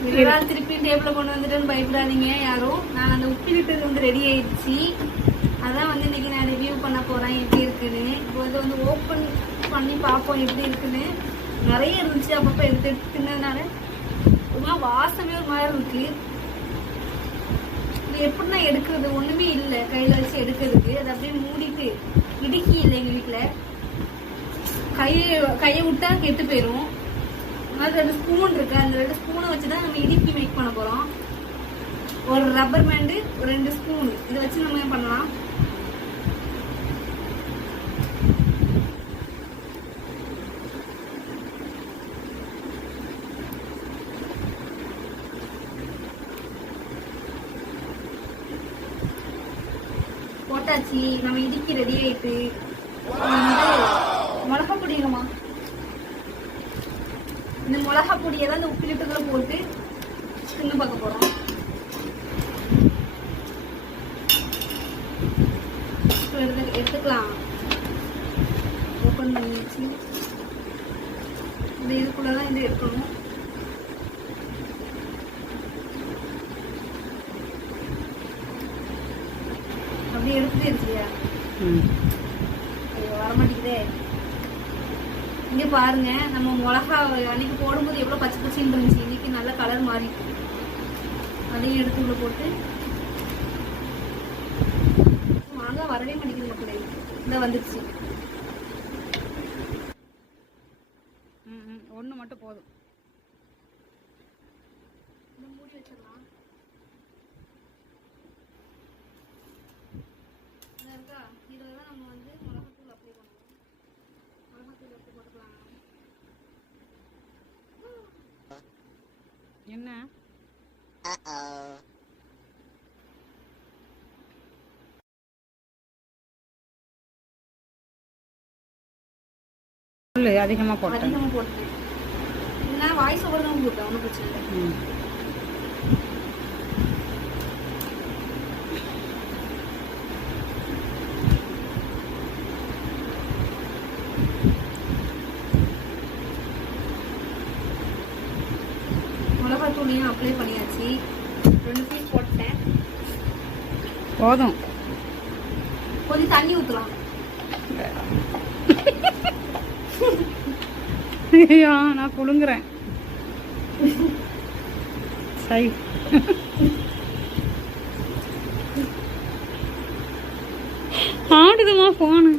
திருப்பி டேபிள்ல கொண்டு வந்துட்டு பயப்படாதீங்க யாரும். நான் அந்த உப்பிலிட்டு வந்து ரெடி ஆயிடுச்சு. அதான் வந்து இன்னைக்கு நான் ரிவ்யூ பண்ண போறேன் எப்படி இருக்குன்னு. இப்போ இதை வந்து ஓப்பன் பண்ணி பார்ப்போம் எப்படி இருக்குன்னு. நிறைய இருந்துச்சு, அப்பப்போ எடுத்து தின்னதுனால ரொம்ப வாசமே ஒரு மாதிரி இருக்கு. இது எப்படின்னா எடுக்கிறது ஒண்ணுமே இல்லை, கையில வச்சு எடுக்கிறதுக்கு. அதை அப்படியே மூடிட்டு, இடுக்கி இல்லை எங்க வீட்டுல, கையை விட்டா கெட்டு போயிடும். அது 2 ஸ்பூன் இருக்கு, அந்த 2 ஸ்பூனை வச்சுதான் நம்ம இடுக்கி மேக் பண்ண போறோம். ஒரு ரப்பர் பேண்டு, ஒரு 2 ஸ்பூன் இதை வச்சு நம்ம என்ன பண்ணலாம். போட்டாச்சு, நம்ம இடுக்கி ரெடி ஆயிட்டு. மிளகா பொடிங்கம்மா, இந்த மிளகா பொடியெல்லாம் இந்த உப்பிலிட்டுக்குள்ள போட்டு தின்னு பார்க்க போறோம். எடுத்துக்கலாம். ஓப்பன் பண்ணியாச்சு. இந்த இதுக்குள்ளதான் இது எடுக்கணும். அப்படி எடுத்துட்டு இருக்கியா? வர மாட்டேங்குதே. இங்க பாருங்க, நம்ம மிளகா அன்னைக்கு போடும்போது எவ்வளவு பச்சை பச்சைன்னு இருந்துச்சு, இன்னைக்கு நல்ல கலர் மாறி. அதையும் எடுத்து உள்ள போட்டு மாங்காய் வரவே மாட்டேங்குது மக்களே. இந்த வந்துருச்சு. ஒண்ணு மட்டும் போதும். மூடி வச்சிடலாம். இதெல்லாம் நம்ம வந்து மிளகாத்தூள் அப்ளை பண்ணுவோம். மிளகாத்தூள் எடுத்து போட்டுக்கலாம். என்ன அதிகமா போட்டேன். நான் வாய்ஸ் ஓவர் தான் போட்டேன், ஒன்றும் பிரச்சனை இல்லை. மிளகாத்தூளையும் அப்ளை பண்ணியாச்சு. 2 பீஸ் போட்டேன். போதும். கொஞ்சம் தண்ணி ஊற்றலாம். ஐயோ, நான் புழுங்குறேன். சரி, ஆடுதுமா போனு.